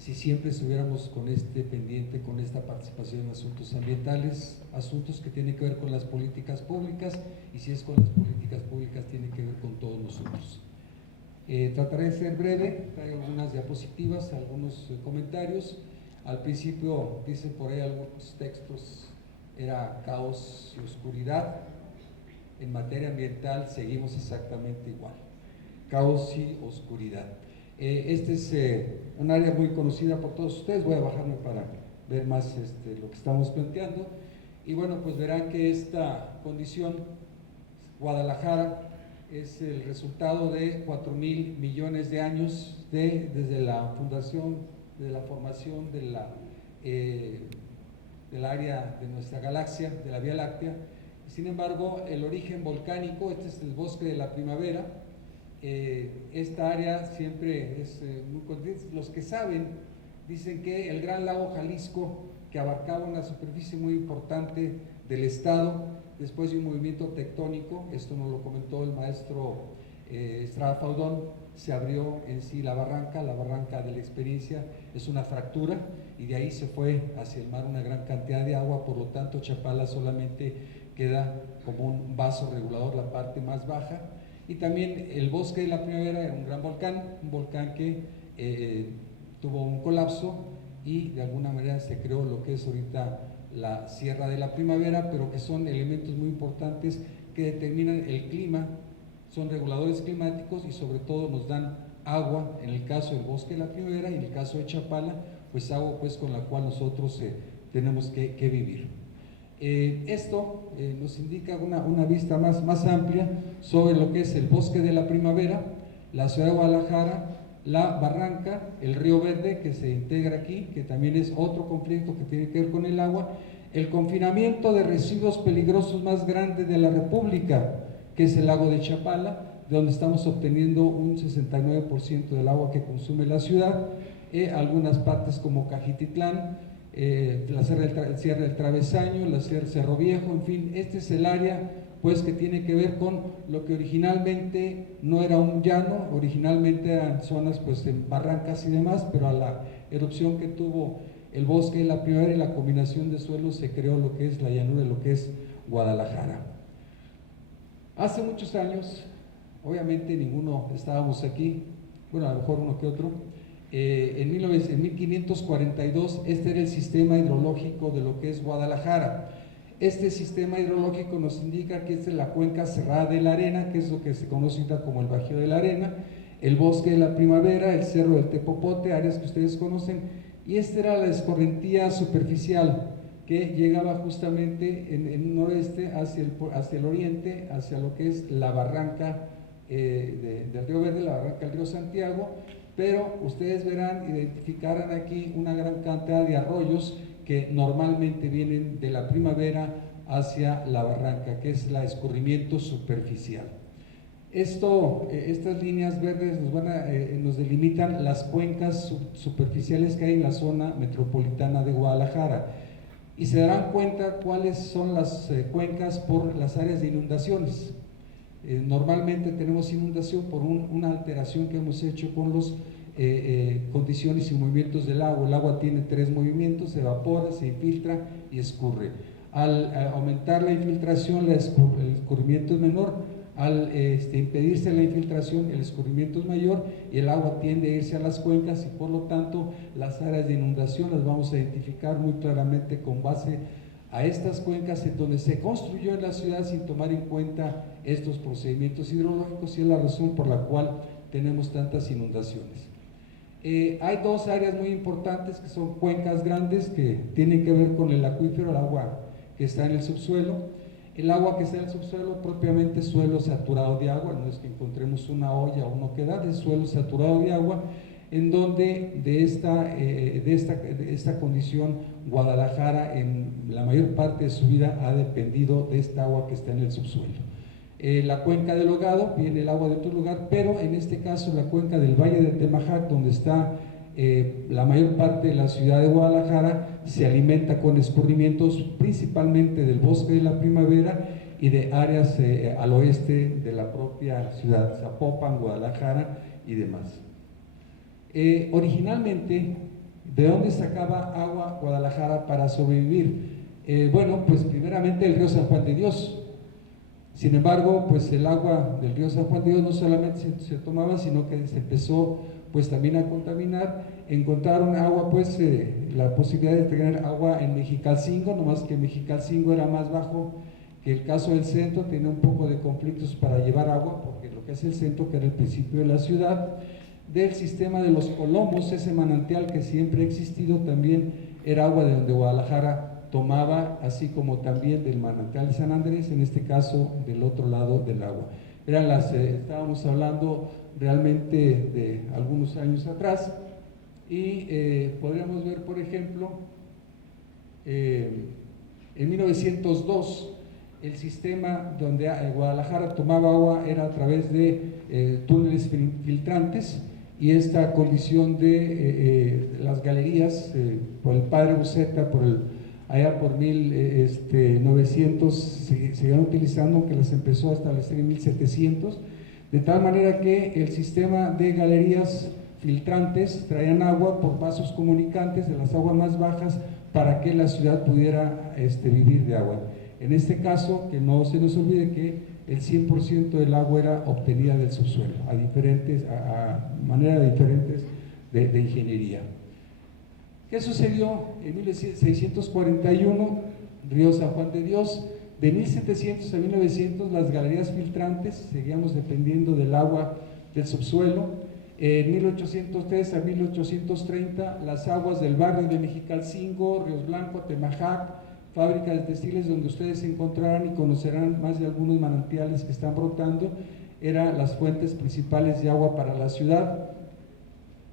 si siempre estuviéramos con este pendiente, con esta participación en asuntos ambientales, asuntos que tienen que ver con las políticas públicas, y si es con las políticas públicas tiene que ver con todos nosotros. Trataré de ser breve, traigo algunas diapositivas, algunos comentarios. Al principio dicen por ahí algunos textos, era caos y oscuridad. En materia ambiental seguimos exactamente igual, caos y oscuridad. Este es un área muy conocida por todos ustedes. Voy a bajarme para ver más lo que estamos planteando. Y bueno, pues verán que esta condición, Guadalajara, es el resultado de 4,000 millones de años desde la fundación, de la formación del área de nuestra galaxia, de la Vía Láctea. Sin embargo, el origen volcánico, este es el bosque de la primavera. Esta área siempre es muy consciente. Los que saben dicen que el Gran Lago Jalisco, que abarcaba una superficie muy importante del estado, después de un movimiento tectónico, esto nos lo comentó el maestro Estrada Faudón, se abrió en sí la barranca de la experiencia, es una fractura, y de ahí se fue hacia el mar una gran cantidad de agua. Por lo tanto, Chapala solamente queda como un vaso regulador, la parte más baja. Y también el bosque de la primavera era un gran volcán, un volcán que tuvo un colapso, y de alguna manera se creó lo que es ahorita la Sierra de la Primavera, pero que son elementos muy importantes que determinan el clima, son reguladores climáticos y sobre todo nos dan agua, en el caso del bosque de la primavera, y en el caso de Chapala, pues agua pues con la cual nosotros tenemos que vivir. Esto nos indica una vista más amplia sobre lo que es el bosque de la primavera, la ciudad de Guadalajara, la barranca, el río Verde que se integra aquí, que también es otro conflicto que tiene que ver con el agua, el confinamiento de residuos peligrosos más grande de la República, que es el lago de Chapala, de donde estamos obteniendo un 69% del agua que consume la ciudad, algunas partes como Cajititlán, la Sierra del Travesaño, la Sierra Cerro Viejo, en fin, este es el área pues que tiene que ver con lo que originalmente no era un llano, originalmente eran zonas pues en barrancas y demás, pero a la erupción que tuvo el bosque de la primavera y la combinación de suelos se creó lo que es la llanura, lo que es Guadalajara. Hace muchos años, obviamente ninguno estábamos aquí, bueno, a lo mejor uno que otro, en 1542 este era el sistema hidrológico de lo que es Guadalajara. Este sistema hidrológico nos indica que esta es la cuenca cerrada de la Arena, que es lo que se conoce como el Bajío de la Arena, el bosque de la primavera, el cerro del Tepopote, áreas que ustedes conocen, y esta era la escorrentía superficial que llegaba justamente en un noreste hacia el oriente, hacia lo que es la barranca del río Verde, la barranca del río Santiago, pero ustedes verán, identificarán aquí una gran cantidad de arroyos que normalmente vienen de la primavera hacia la barranca, que es el escurrimiento superficial. Estas líneas verdes nos delimitan las cuencas superficiales que hay en la zona metropolitana de Guadalajara, y se darán cuenta cuáles son las cuencas por las áreas de inundaciones. Normalmente tenemos inundación por una alteración que hemos hecho con las condiciones y movimientos del agua. El agua tiene tres movimientos: se evapora, se infiltra y escurre. Al aumentar la infiltración, el escurrimiento es menor. Al impedirse la infiltración, el escurrimiento es mayor y el agua tiende a irse a las cuencas, y por lo tanto las áreas de inundación las vamos a identificar muy claramente con base a estas cuencas en donde se construyó en la ciudad sin tomar en cuenta estos procedimientos hidrológicos, y es la razón por la cual tenemos tantas inundaciones. Hay dos áreas muy importantes que son cuencas grandes que tienen que ver con el acuífero, el agua que está en el subsuelo. El agua que está en el subsuelo propiamente es suelo saturado de agua, no es que encontremos una olla o una oquedad, es suelo saturado de agua, en donde de esta condición Guadalajara en la mayor parte de su vida ha dependido de esta agua que está en el subsuelo. La cuenca del Hogado viene el agua de otro lugar, pero en este caso la cuenca del Valle de Temajac, donde está la mayor parte de la ciudad de Guadalajara, se alimenta con escurrimientos principalmente del bosque de la primavera y de áreas al oeste de la propia ciudad, Zapopan, Guadalajara y demás. Originalmente ¿De dónde sacaba agua Guadalajara para sobrevivir? Bueno, pues primeramente el río San Juan de Dios. Sin embargo, pues el agua del río San Juan de Dios no solamente se tomaba, sino que se empezó pues también a contaminar. Encontraron agua, pues la posibilidad de tener agua en Mexicalcingo, nomás que Mexicalcingo era más bajo que el caso del centro, tenía un poco de conflictos para llevar agua, porque lo que es el centro, que era el principio de la ciudad, del sistema de los Colomos, ese manantial que siempre ha existido, también era agua de donde Guadalajara tomaba, así como también del manantial de San Andrés, en este caso del otro lado del agua. Estábamos hablando realmente de algunos años atrás, y podríamos ver, por ejemplo, en 1902, el sistema donde Guadalajara tomaba agua era a través de túneles filtrantes, y esta condición de las galerías por el padre Buceta, allá por 1900 se seguían utilizando, aunque las empezó a establecer en 1700, de tal manera que el sistema de galerías filtrantes traían agua por vasos comunicantes de las aguas más bajas para que la ciudad pudiera vivir de agua. En este caso, que no se nos olvide que el 100% del agua era obtenida del subsuelo, a maneras diferentes de ingeniería. ¿Qué sucedió en 1641? Río San Juan de Dios. De 1700 a 1900 las galerías filtrantes, seguíamos dependiendo del agua del subsuelo. En 1803 a 1830 las aguas del barrio de Mexicalcingo, Ríos Blanco, Temajac, fábricas de textiles, donde ustedes encontrarán y conocerán más de algunos manantiales que están brotando, eran las fuentes principales de agua para la ciudad.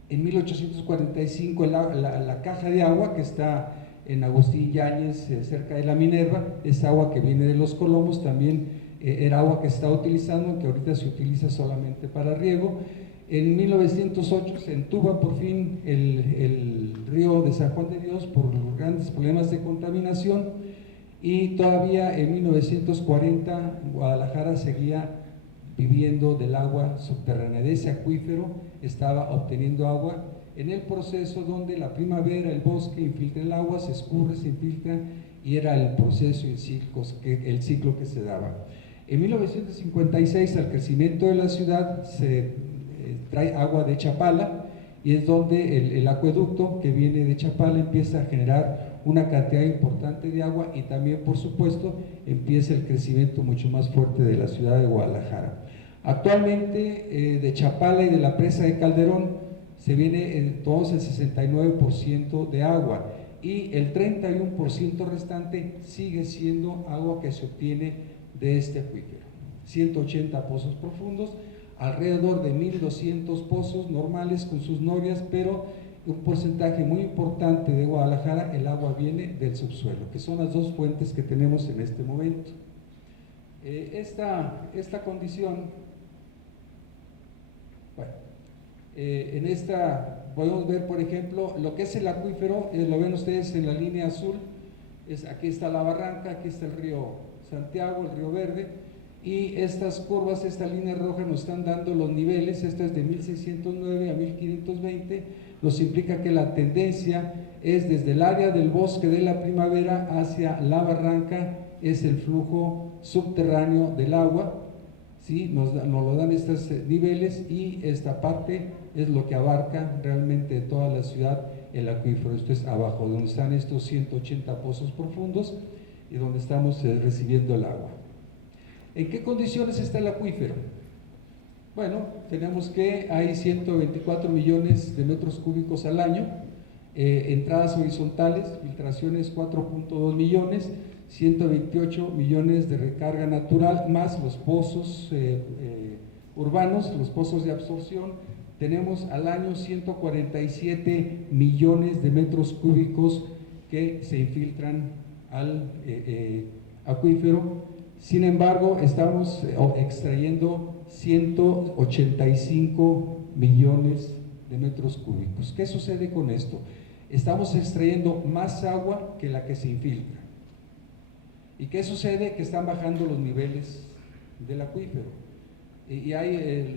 En 1845 la caja de agua que está en Agustín Yáñez, cerca de la Minerva, es agua que viene de los Colomos, también era agua que se está utilizando, que ahorita se utiliza solamente para riego. En 1908 se entuba por fin el río de San Juan de Dios por los grandes problemas de contaminación, y todavía en 1940 Guadalajara seguía viviendo del agua subterránea, de ese acuífero estaba obteniendo agua en el proceso donde la primavera, el bosque infiltra el agua, se escurre, se infiltra, y era el proceso y el ciclo que se daba. En 1956, al crecimiento de la ciudad, se trae agua de Chapala, y es donde el acueducto que viene de Chapala empieza a generar una cantidad importante de agua, y también, por supuesto, empieza el crecimiento mucho más fuerte de la ciudad de Guadalajara. Actualmente de Chapala y de la presa de Calderón se viene entonces el 69% de agua, y el 31% restante sigue siendo agua que se obtiene de este acuífero. 180 pozos profundos, alrededor de 1200 pozos normales con sus norias, pero un porcentaje muy importante de Guadalajara, el agua viene del subsuelo, que son las dos fuentes que tenemos en este momento. Esta condición, bueno, en esta podemos ver, por ejemplo, lo que es el acuífero, lo ven ustedes en la línea azul, aquí está la barranca, aquí está el río Santiago, el río Verde, y estas curvas, esta línea roja nos están dando los niveles. Esta es de 1609 a 1520, nos implica que la tendencia es desde el área del bosque de la primavera hacia la barranca, es el flujo subterráneo del agua, ¿sí? Nos lo dan estos niveles, y esta parte es lo que abarca realmente toda la ciudad, el acuífero. Esto es abajo, donde están estos 180 pozos profundos y donde estamos recibiendo el agua. ¿En qué condiciones está el acuífero? Bueno, tenemos que hay 124 millones de metros cúbicos al año, entradas horizontales, filtraciones 4.2 millones, 128 millones de recarga natural, más los pozos urbanos, los pozos de absorción. Tenemos al año 147 millones de metros cúbicos que se infiltran al acuífero. Sin embargo, estamos extrayendo 185 millones de metros cúbicos. ¿Qué sucede con esto? Estamos extrayendo más agua que la que se infiltra. ¿Y qué sucede? Que están bajando los niveles del acuífero. Y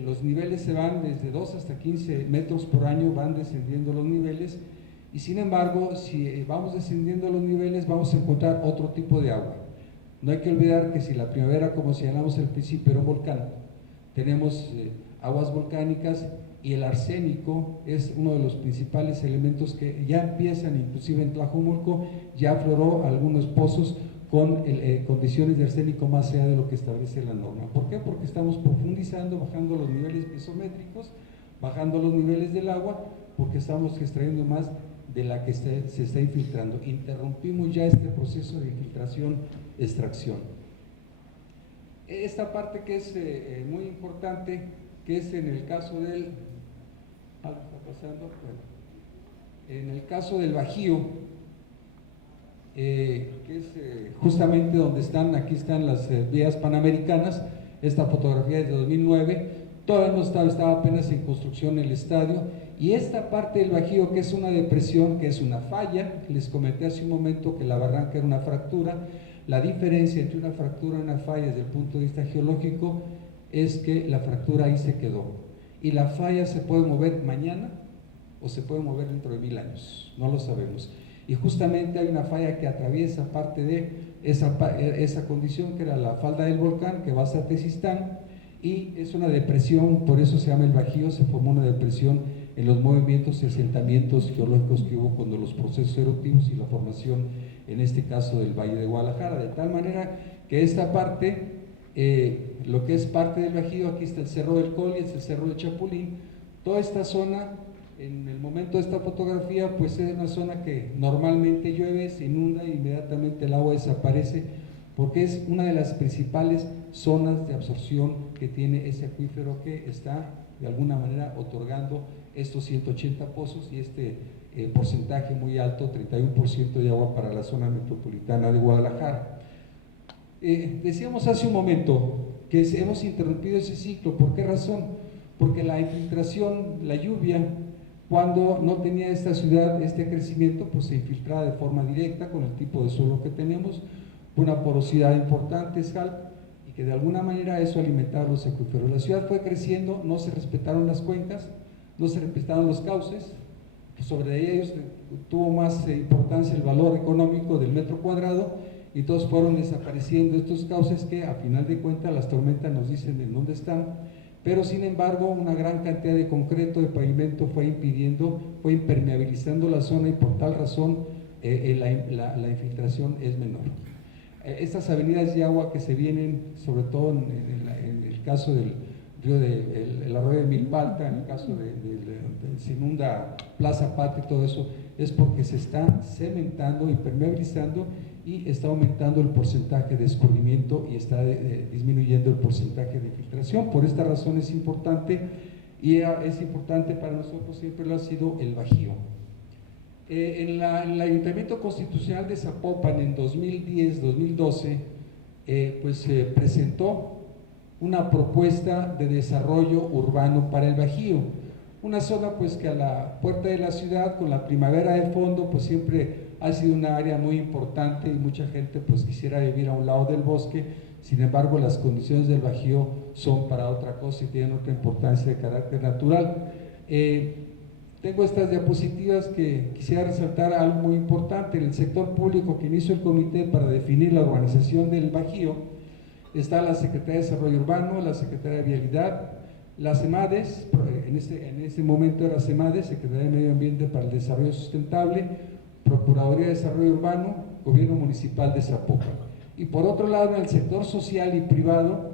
los niveles se van desde 2 hasta 15 metros por año, van descendiendo los niveles, Y sin embargo, si vamos descendiendo los niveles, vamos a encontrar otro tipo de agua. No hay que olvidar que si la primavera, como señalamos al principio, era un volcán, tenemos aguas volcánicas, y el arsénico es uno de los principales elementos que ya empiezan, inclusive en Tlajomulco, ya afloró algunos pozos con condiciones de arsénico más allá de lo que establece la norma. ¿Por qué? Porque estamos profundizando, bajando los niveles piezométricos, bajando los niveles del agua, porque estamos extrayendo más de la que se está infiltrando. Interrumpimos ya este proceso de infiltración-extracción. Esta parte que es muy importante, que es en el caso del… ¿Algo está pasando? Bueno, en el caso del Bajío, que es justamente donde están, aquí están las vías panamericanas, esta fotografía es de 2009, todavía no estaba apenas en construcción el estadio, y esta parte del Bajío, que es una depresión, que es una falla, les comenté hace un momento que la barranca era una fractura. La diferencia entre una fractura y una falla desde el punto de vista geológico es que la fractura ahí se quedó, y la falla se puede mover mañana o se puede mover dentro de 1000 años, no lo sabemos. Y justamente hay una falla que atraviesa parte de esa condición, que era la falda del volcán, que va hasta Tezistán, y es una depresión, por eso se llama el Bajío. Se formó una depresión en los movimientos y asentamientos geológicos que hubo cuando los procesos eruptivos y la formación, en este caso del Valle de Guadalajara, de tal manera que esta parte, lo que es parte del Bajío, aquí está el Cerro del Coli, es el Cerro de Chapulín, toda esta zona, en el momento de esta fotografía, pues es una zona que normalmente llueve, se inunda e inmediatamente el agua desaparece, porque es una de las principales zonas de absorción que tiene ese acuífero, que está de alguna manera otorgando estos 180 pozos y este porcentaje muy alto, 31% de agua para la zona metropolitana de Guadalajara. Decíamos hace un momento que hemos interrumpido ese ciclo. ¿Por qué razón? Porque la infiltración, la lluvia, cuando no tenía esta ciudad este crecimiento, pues se infiltraba de forma directa con el tipo de suelo que tenemos, una porosidad importante, sal, y que de alguna manera eso alimentaba los acuíferos. La ciudad fue creciendo, no se respetaron las cuencas, no se respetaron los cauces, sobre ellos tuvo más importancia el valor económico del metro cuadrado, y todos fueron desapareciendo estos cauces que a final de cuentas las tormentas nos dicen en dónde están, pero sin embargo una gran cantidad de concreto, de pavimento fue impermeabilizando la zona, y por tal razón la infiltración es menor. Estas avenidas de agua que se vienen, sobre todo en el caso del río el arroyo de Milpalta, en el caso de se inunda Plaza Patria y todo eso, es porque se está cementando, impermeabilizando, y está aumentando el porcentaje de escurrimiento y está disminuyendo el porcentaje de infiltración. Por esta razón es importante, y es importante para nosotros, siempre lo ha sido el Bajío. En el Ayuntamiento Constitucional de Zapopan en 2010-2012 pues presentó una propuesta de desarrollo urbano para el Bajío, una zona pues que a la puerta de la ciudad, con la primavera de fondo, pues siempre ha sido una área muy importante, y mucha gente pues quisiera vivir a un lado del bosque. Sin embargo, las condiciones del Bajío son para otra cosa y tienen otra importancia de carácter natural. Tengo estas diapositivas que quisiera resaltar algo muy importante. En el sector público que inició el comité para definir la urbanización del Bajío está la Secretaría de Desarrollo Urbano, la Secretaría de Vialidad, la CEMADES, en ese momento era CEMADES, Secretaría de Medio Ambiente para el Desarrollo Sustentable, Procuraduría de Desarrollo Urbano, Gobierno Municipal de Zapopan. Y por otro lado, en el sector social y privado,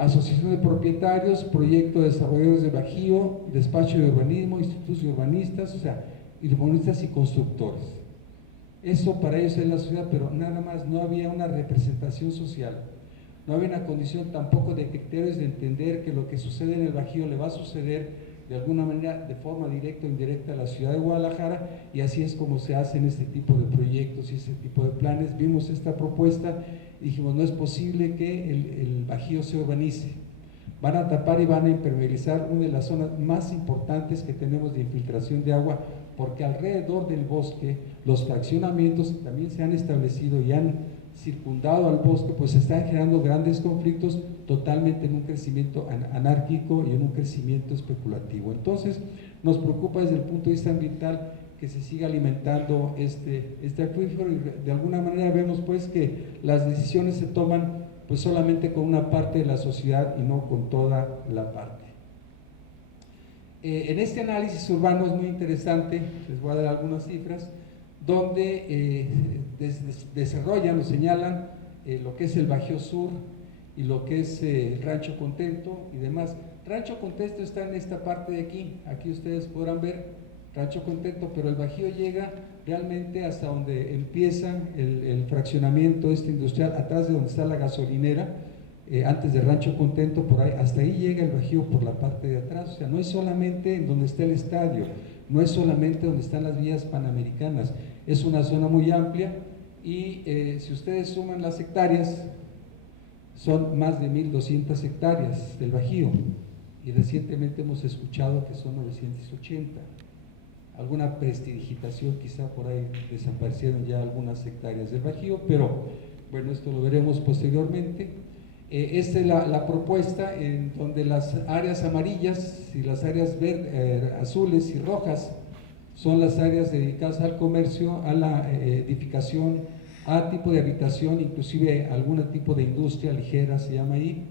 Asociación de Propietarios, Proyecto de Desarrolladores de Bajío, Despacho de Urbanismo, Institutos de Urbanistas, o sea, urbanistas y constructores. Eso para ellos es la ciudad, pero nada más, no había una representación social, no había una condición tampoco de criterios de entender que lo que sucede en el Bajío le va a suceder de alguna manera de forma directa o indirecta a la ciudad de Guadalajara, y así es como se hacen este tipo de proyectos y este tipo de planes. Vimos esta propuesta y dijimos, no es posible que el Bajío se urbanice. Van a tapar y van a impermeabilizar una de las zonas más importantes que tenemos de infiltración de agua, porque alrededor del bosque los fraccionamientos que también se han establecido y han circundado al bosque, pues están generando grandes conflictos, totalmente en un crecimiento anárquico y en un crecimiento especulativo. Entonces nos preocupa desde el punto de vista ambiental que se siga alimentando este acuífero, y de alguna manera vemos pues que las decisiones se toman pues solamente con una parte de la sociedad y no con toda la parte. En este análisis urbano es muy interesante, les voy a dar algunas cifras, donde desarrollan o señalan lo que es el Bajío Sur y lo que es Rancho Contento y demás. Rancho Contento está en esta parte de aquí ustedes podrán ver Rancho Contento, pero el Bajío llega realmente hasta donde empieza el fraccionamiento industrial, atrás de donde está la gasolinera, antes de Rancho Contento, por ahí, hasta ahí llega el Bajío por la parte de atrás. O sea, no es solamente en donde está el estadio, no es solamente donde están las vías panamericanas, es una zona muy amplia y si ustedes suman las hectáreas, son más de 1.200 hectáreas del Bajío, y recientemente hemos escuchado que son 980. Alguna prestidigitación, quizá por ahí desaparecieron ya algunas hectáreas del Bajío, pero bueno, esto lo veremos posteriormente. Esta es la propuesta en donde las áreas amarillas y las áreas azules y rojas son las áreas dedicadas al comercio, a la edificación, a tipo de habitación, inclusive algún tipo de industria ligera se llama ahí,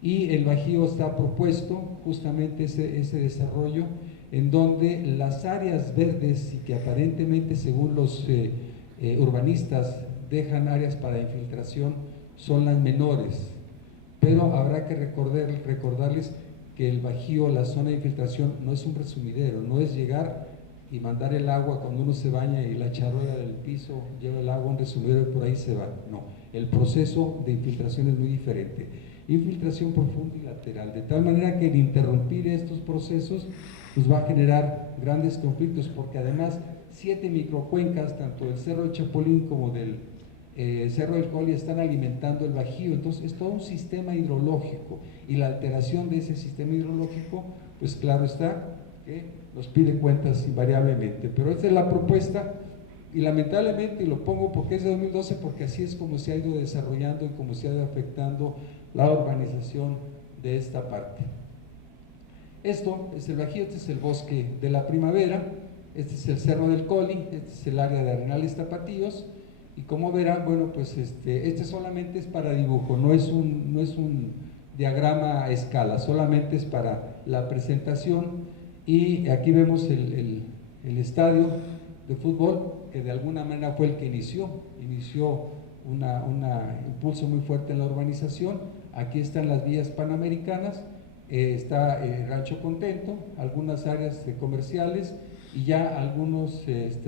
y el Bajío está propuesto justamente ese desarrollo en donde las áreas verdes y que aparentemente según los urbanistas dejan áreas para infiltración son las menores, pero habrá que recordarles que el Bajío, la zona de infiltración, no es un resumidero, no es llegar y mandar el agua cuando uno se baña y la charola del piso lleva el agua a un resumidero y por ahí se va. No, el proceso de infiltración es muy diferente. Infiltración profunda y lateral, de tal manera que el interrumpir estos procesos pues va a generar grandes conflictos, porque además 7 microcuencas, tanto del Cerro de Chapulín como del Cerro del Coli, están alimentando el Bajío. Entonces es todo un sistema hidrológico, y la alteración de ese sistema hidrológico, pues claro está que nos pide cuentas invariablemente. Pero esta es la propuesta, y lamentablemente, y lo pongo porque es de 2012, porque así es como se ha ido desarrollando y como se ha ido afectando la urbanización de esta parte. Esto es el Bajío, este es el bosque de la primavera, este es el Cerro del Coli, este es el área de Arenales Tapatíos, y como verán, bueno, pues este solamente es para dibujo, no es un diagrama a escala, solamente es para la presentación. Y aquí vemos el estadio de fútbol, que de alguna manera fue el que inició un impulso muy fuerte en la urbanización. Aquí están las vías panamericanas, está Rancho Contento, algunas áreas comerciales y ya algunos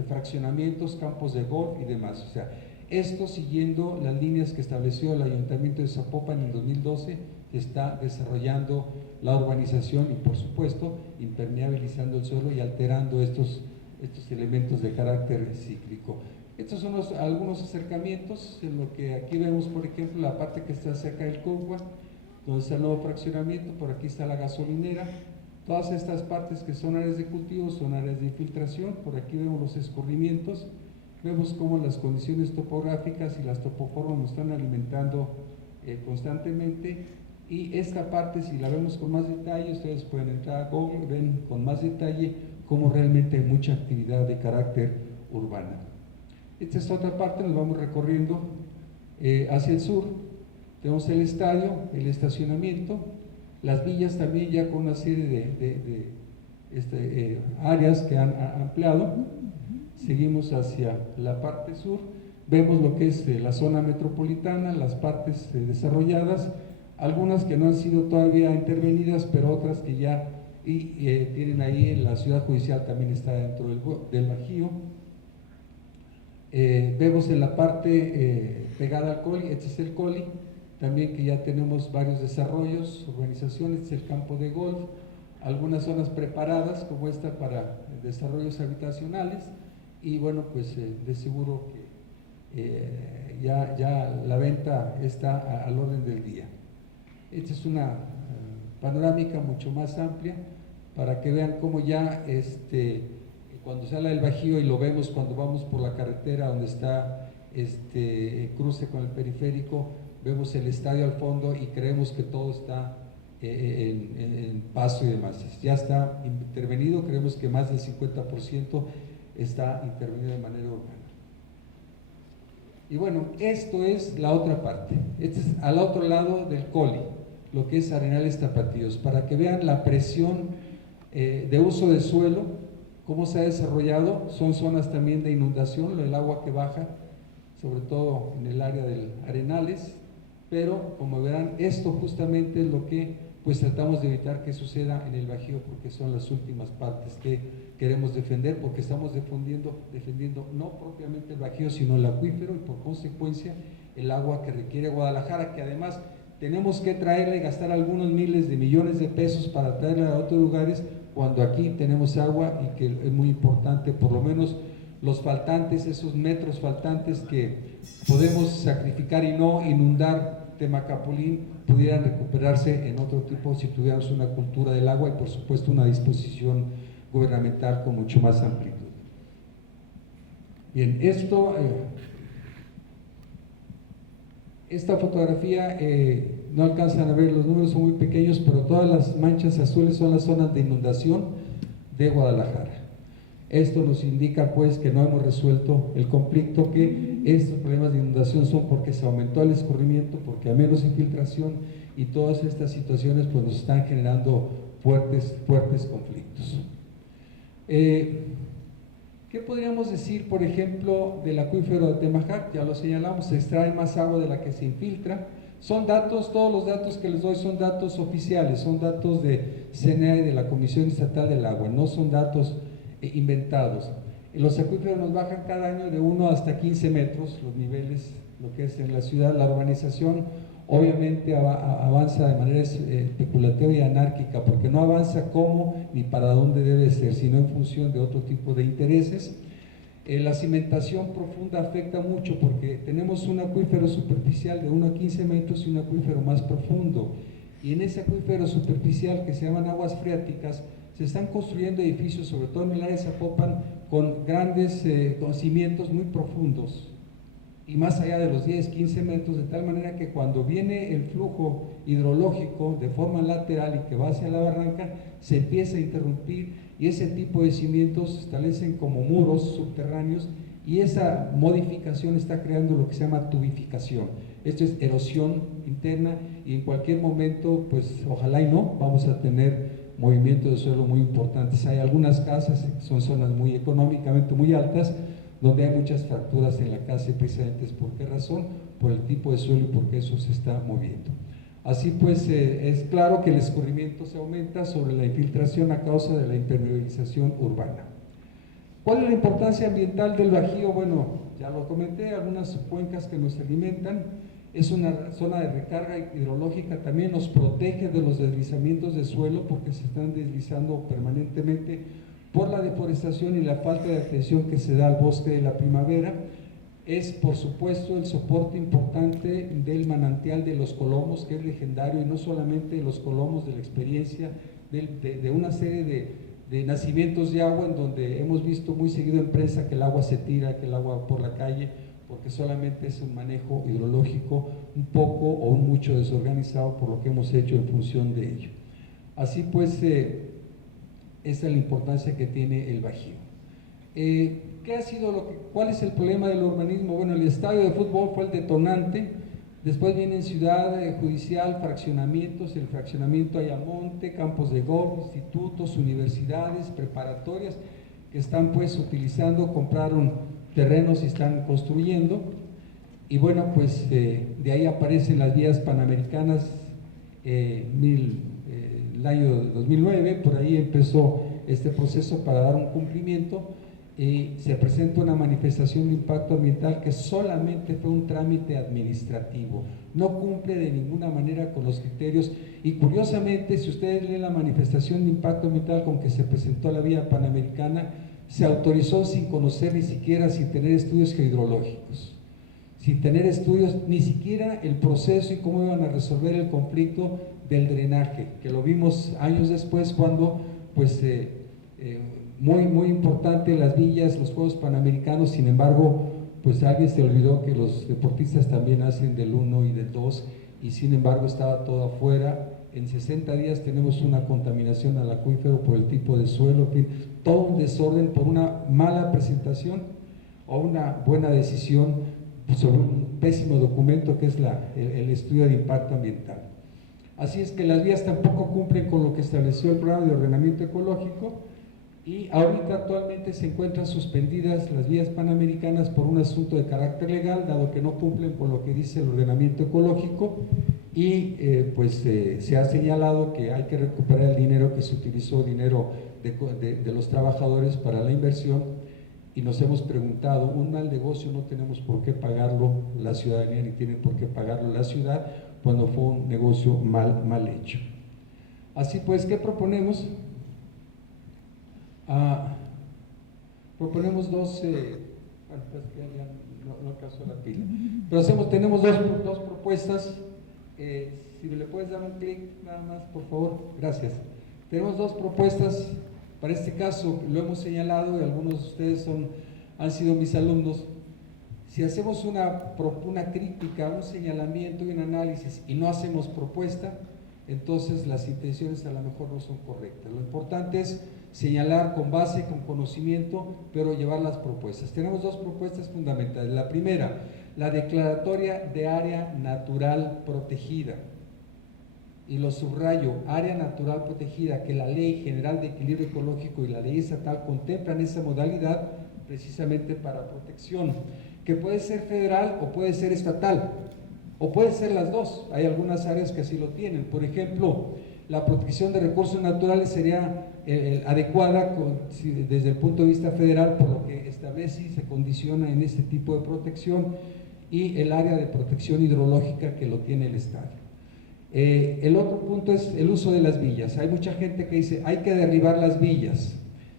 fraccionamientos, campos de golf y demás. O sea, esto siguiendo las líneas que estableció el Ayuntamiento de Zapopan en el 2012, está desarrollando la urbanización y por supuesto impermeabilizando el suelo y alterando estos elementos de carácter cíclico. Estos son algunos acercamientos en lo que aquí vemos, por ejemplo, la parte que está cerca del Cogua, donde está el nuevo fraccionamiento, por aquí está la gasolinera. Todas estas partes que son áreas de cultivo son áreas de infiltración. Por aquí vemos los escurrimientos, vemos cómo las condiciones topográficas y las topoformas nos están alimentando constantemente. Y esta parte, si la vemos con más detalle, ustedes pueden entrar a Google, ven con más detalle cómo realmente hay mucha actividad de carácter urbana. Esta es otra parte, nos vamos recorriendo hacia el sur. Tenemos el estadio, el estacionamiento, las villas también ya con una serie de áreas que han ampliado. Seguimos hacia la parte sur, vemos lo que es la zona metropolitana, las partes desarrolladas, algunas que no han sido todavía intervenidas, pero otras que ya tienen ahí. En la ciudad judicial también está dentro del Bajío. Vemos en la parte pegada al Coli, este es el Coli, también que ya tenemos varios desarrollos, urbanizaciones, este es el campo de golf, algunas zonas preparadas como esta para desarrollos habitacionales, y bueno, pues de seguro que ya la venta está al orden del día. Esta es una panorámica mucho más amplia para que vean cómo ya cuando se habla del Bajío, y lo vemos cuando vamos por la carretera donde está cruce con el periférico, vemos el estadio al fondo y creemos que todo está en paso y demás. Ya está intervenido, creemos que más del 50% está intervenido de manera urbana. Y bueno, esto es la otra parte, este es al otro lado del Coli, lo que es Arenales Tapatíos, para que vean la presión de uso de suelo, cómo se ha desarrollado. Son zonas también de inundación, el agua que baja, sobre todo en el área del Arenales, pero como verán, esto justamente es lo que pues tratamos de evitar que suceda en el Bajío, porque son las últimas partes que queremos defender, porque estamos defendiendo no propiamente el Bajío, sino el acuífero y por consecuencia el agua que requiere Guadalajara, que además tenemos que traerla y gastar algunos miles de millones de pesos para traerla a otros lugares, cuando aquí tenemos agua y que es muy importante, por lo menos los faltantes, esos metros faltantes que podemos sacrificar y no inundar Temacapulín, pudieran recuperarse en otro tipo si tuviéramos una cultura del agua y por supuesto una disposición gubernamental con mucho más amplitud. Bien, esta fotografía no alcanzan a ver, los números son muy pequeños, pero todas las manchas azules son las zonas de inundación de Guadalajara. Esto nos indica pues que no hemos resuelto el conflicto, que estos problemas de inundación son porque se aumentó el escurrimiento, porque hay menos infiltración y todas estas situaciones pues nos están generando fuertes conflictos. ¿Qué podríamos decir, por ejemplo, del acuífero de Temajac? Ya lo señalamos, se extrae más agua de la que se infiltra. Son datos, todos los datos que les doy son datos oficiales, son datos de CNA y de la Comisión Estatal del Agua, no son datos inventados. Los acuíferos nos bajan cada año de 1 hasta 15 metros los niveles, lo que es en la ciudad. La urbanización obviamente avanza de manera especulativa y anárquica, porque no avanza cómo ni para dónde debe ser, sino en función de otro tipo de intereses. La cimentación profunda afecta mucho porque tenemos un acuífero superficial de 1 a 15 metros y un acuífero más profundo, y en ese acuífero superficial, que se llaman aguas freáticas, se están construyendo edificios, sobre todo en el área de Zapopan, con grandes cimientos muy profundos y más allá de los 10, 15 metros, de tal manera que cuando viene el flujo hidrológico de forma lateral y que va hacia la barranca, se empieza a interrumpir y ese tipo de cimientos se establecen como muros subterráneos, y esa modificación está creando lo que se llama tubificación. Esto es erosión interna, y en cualquier momento, pues ojalá y no, vamos a tener movimientos de suelo muy importantes. Hay algunas casas, son zonas muy económicamente muy altas, donde hay muchas fracturas en la casa, y precisamente es por qué razón, por el tipo de suelo y porque eso se está moviendo. Así pues, es claro que el escurrimiento se aumenta sobre la infiltración a causa de la impermeabilización urbana. ¿Cuál es la importancia ambiental del Bajío? Bueno, ya lo comenté, algunas cuencas que nos alimentan, es una zona de recarga hidrológica, también nos protege de los deslizamientos de suelo, porque se están deslizando permanentemente por la deforestación y la falta de atención que se da al bosque de la primavera. Es por supuesto el soporte importante del manantial de Los Colomos, que es legendario, y no solamente de Los Colomos, de la experiencia de una serie de nacimientos de agua en donde hemos visto muy seguido en prensa que el agua se tira, que el agua por la calle, porque solamente es un manejo hidrológico un poco o un mucho desorganizado por lo que hemos hecho en función de ello. Así pues, esa es la importancia que tiene el Bajío. ¿Qué ha sido cuál es el problema del urbanismo? Bueno, el estadio de fútbol fue el detonante, después viene Ciudad Judicial, fraccionamientos, el fraccionamiento Ayamonte, campos de golf, institutos, universidades, preparatorias, que están pues utilizando, compraron terrenos y están construyendo, y bueno, pues de ahí aparecen las vías panamericanas, el año 2009, por ahí empezó este proceso para dar un cumplimiento, y se presenta una manifestación de impacto ambiental que solamente fue un trámite administrativo, no cumple de ninguna manera con los criterios, y curiosamente, si ustedes leen la manifestación de impacto ambiental con que se presentó la vía panamericana, se autorizó sin conocer ni siquiera, sin tener estudios hidrológicos, sin tener estudios, ni siquiera el proceso y cómo iban a resolver el conflicto del drenaje, que lo vimos años después cuando pues muy importante las villas, los Juegos Panamericanos. Sin embargo, pues alguien se olvidó que los deportistas también hacen del 1 y del 2, y sin embargo estaba todo afuera, en 60 días tenemos una contaminación al acuífero por el tipo de suelo, en fin, todo un desorden por una mala presentación o una buena decisión sobre un pésimo documento que es el estudio de impacto ambiental. Así es que las vías tampoco cumplen con lo que estableció el programa de ordenamiento ecológico, y ahorita actualmente se encuentran suspendidas las vías panamericanas por un asunto de carácter legal, dado que no cumplen con lo que dice el ordenamiento ecológico, y se ha señalado que hay que recuperar el dinero que se utilizó, dinero de los trabajadores para la inversión, y nos hemos preguntado, un mal negocio no tenemos por qué pagarlo la ciudadanía, ni tiene por qué pagarlo la ciudad, cuando fue un negocio mal hecho. Así pues, ¿qué proponemos? Proponemos dos, pues que ya no alcanzó la pila, pero tenemos dos propuestas. Si le puedes dar un clic nada más, por favor, gracias. Tenemos dos propuestas, para este caso lo hemos señalado y algunos de ustedes han sido mis alumnos. Si hacemos una crítica, un señalamiento y un análisis y no hacemos propuesta, entonces las intenciones a lo mejor no son correctas. Lo importante es señalar con base, con conocimiento, pero llevar las propuestas. Tenemos dos propuestas fundamentales. La primera, la declaratoria de área natural protegida. Y lo subrayo, área natural protegida, que la Ley General de Equilibrio Ecológico y la Ley Estatal contemplan esa modalidad precisamente para protección, que puede ser federal o puede ser estatal, o puede ser las dos. Hay algunas áreas que así lo tienen. Por ejemplo, la protección de recursos naturales sería adecuada desde el punto de vista federal, por lo que establece y se condiciona en este tipo de protección, y el área de protección hidrológica que lo tiene el Estado. El otro punto es el uso de las villas. Hay mucha gente que dice, hay que derribar las villas.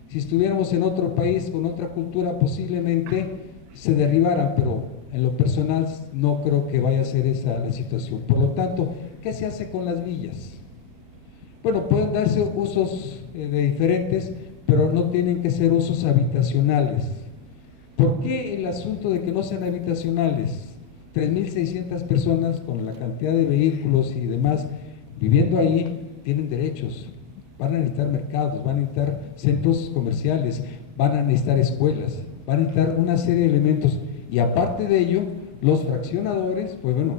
Si estuviéramos en otro país, con otra cultura, posiblemente se derribaran, pero en lo personal no creo que vaya a ser esa la situación. Por lo tanto, ¿qué se hace con las villas? Bueno, pueden darse usos de diferentes, pero no tienen que ser usos habitacionales. ¿Por qué el asunto de que no sean habitacionales? 3.600 personas con la cantidad de vehículos y demás viviendo ahí tienen derechos. Van a necesitar mercados, van a necesitar centros comerciales, van a necesitar escuelas, van a necesitar una serie de elementos. Y aparte de ello, los fraccionadores, pues bueno,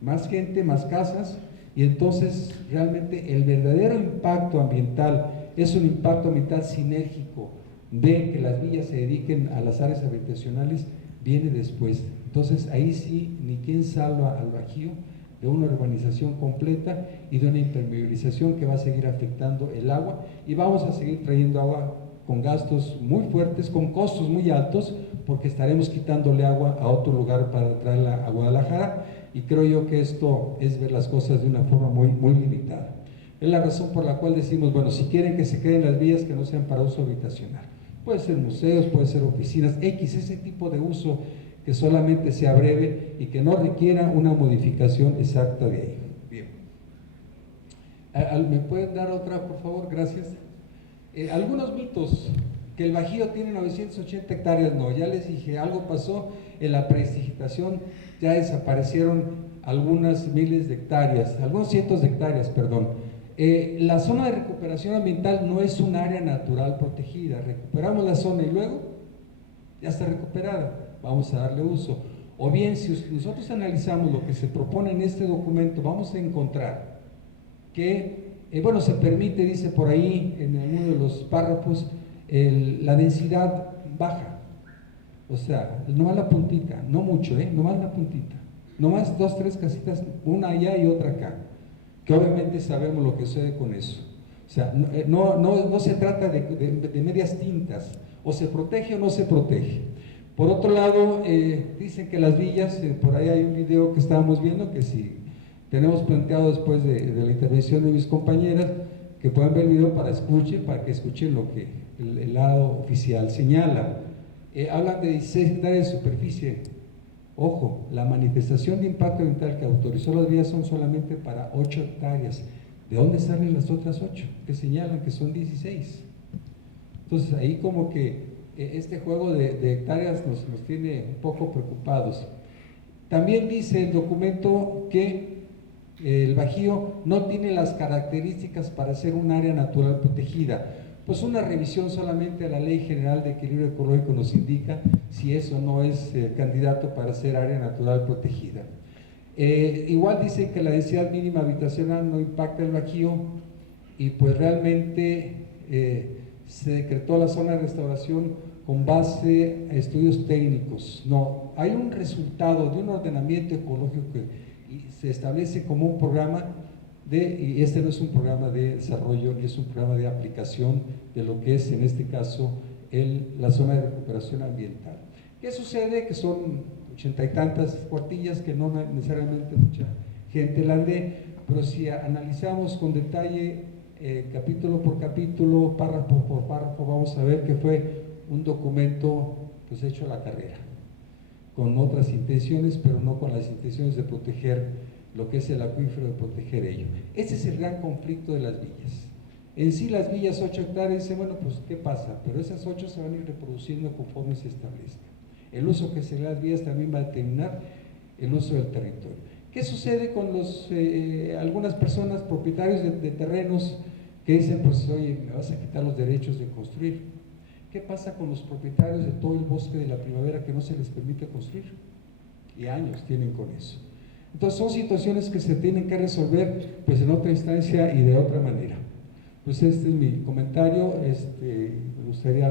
más gente, más casas, y entonces realmente el verdadero impacto ambiental es un impacto ambiental sinérgico de que las villas se dediquen a las áreas habitacionales, viene después. Entonces ahí sí, ni quien salva al Bajío de una urbanización completa y de una impermeabilización que va a seguir afectando el agua, y vamos a seguir trayendo agua con gastos muy fuertes, con costos muy altos, porque estaremos quitándole agua a otro lugar para traerla a Guadalajara, y creo yo que esto es ver las cosas de una forma muy limitada. Es la razón por la cual decimos, bueno, si quieren que se queden las vías, que no sean para uso habitacional. Puede ser museos, puede ser oficinas, ese tipo de uso que solamente sea breve y que no requiera una modificación exacta de ahí. Bien. ¿Me pueden dar otra, por favor? Gracias. Algunos mitos, que el Bajío tiene 980 hectáreas, no, ya les dije, algo pasó en la predigitación, ya desaparecieron algunas miles de hectáreas, algunos cientos de hectáreas, perdón. La zona de recuperación ambiental no es un área natural protegida. Recuperamos la zona y luego ya está recuperada, vamos a darle uso. O bien, si nosotros analizamos lo que se propone en este documento, vamos a encontrar que, bueno, se permite, dice por ahí en uno de los párrafos, la densidad baja, o sea, nomás la puntita, no mucho, nomás la puntita, nomás 2, 3 casitas, una allá y otra acá, que obviamente sabemos lo que sucede con eso. O sea, no se trata de medias tintas, o se protege o no se protege. Por otro lado, dicen que las villas, por ahí hay un video que estábamos viendo, que si tenemos planteado después de la intervención de mis compañeras, que puedan ver el video para que escuchen lo que el lado oficial señala. Hablan de 16 hectáreas de superficie. Ojo, la manifestación de impacto ambiental que autorizó las vías son solamente para 8 hectáreas. ¿De dónde salen las otras 8? Que señalan que son 16. Entonces ahí como que este juego de hectáreas nos tiene un poco preocupados. También dice el documento que El Bajío no tiene las características para ser un área natural protegida. Pues una revisión solamente a la Ley General de Equilibrio Ecológico nos indica si eso no es candidato para ser área natural protegida. Igual dice que la densidad mínima habitacional no impacta el Bajío, y pues realmente se decretó la zona de restauración con base a estudios técnicos. No, hay un resultado de un ordenamiento ecológico que se establece como un programa y este no es un programa de desarrollo, es un programa de aplicación de lo que es en este caso la zona de recuperación ambiental. ¿Qué sucede? Que son 80 y tantas cuartillas que no necesariamente mucha gente las lee, pero si analizamos con detalle capítulo por capítulo, párrafo por párrafo, vamos a ver que fue un documento pues hecho a la carrera, con otras intenciones, pero no con las intenciones de proteger lo que es el acuífero, de proteger ello. Ese es el gran conflicto de las villas. En sí las villas 8 hectáreas, dicen, bueno, pues ¿qué pasa? Pero esas 8 se van a ir reproduciendo conforme se establezca. El uso que se le da a las villas también va a determinar el uso del territorio. ¿Qué sucede con algunas personas, propietarios de terrenos, que dicen, pues oye, me vas a quitar los derechos de construir? ¿Qué pasa con los propietarios de todo el bosque de la primavera que no se les permite construir? Y años tienen con eso. Entonces son situaciones que se tienen que resolver pues en otra instancia y de otra manera. Pues este es mi comentario, me gustaría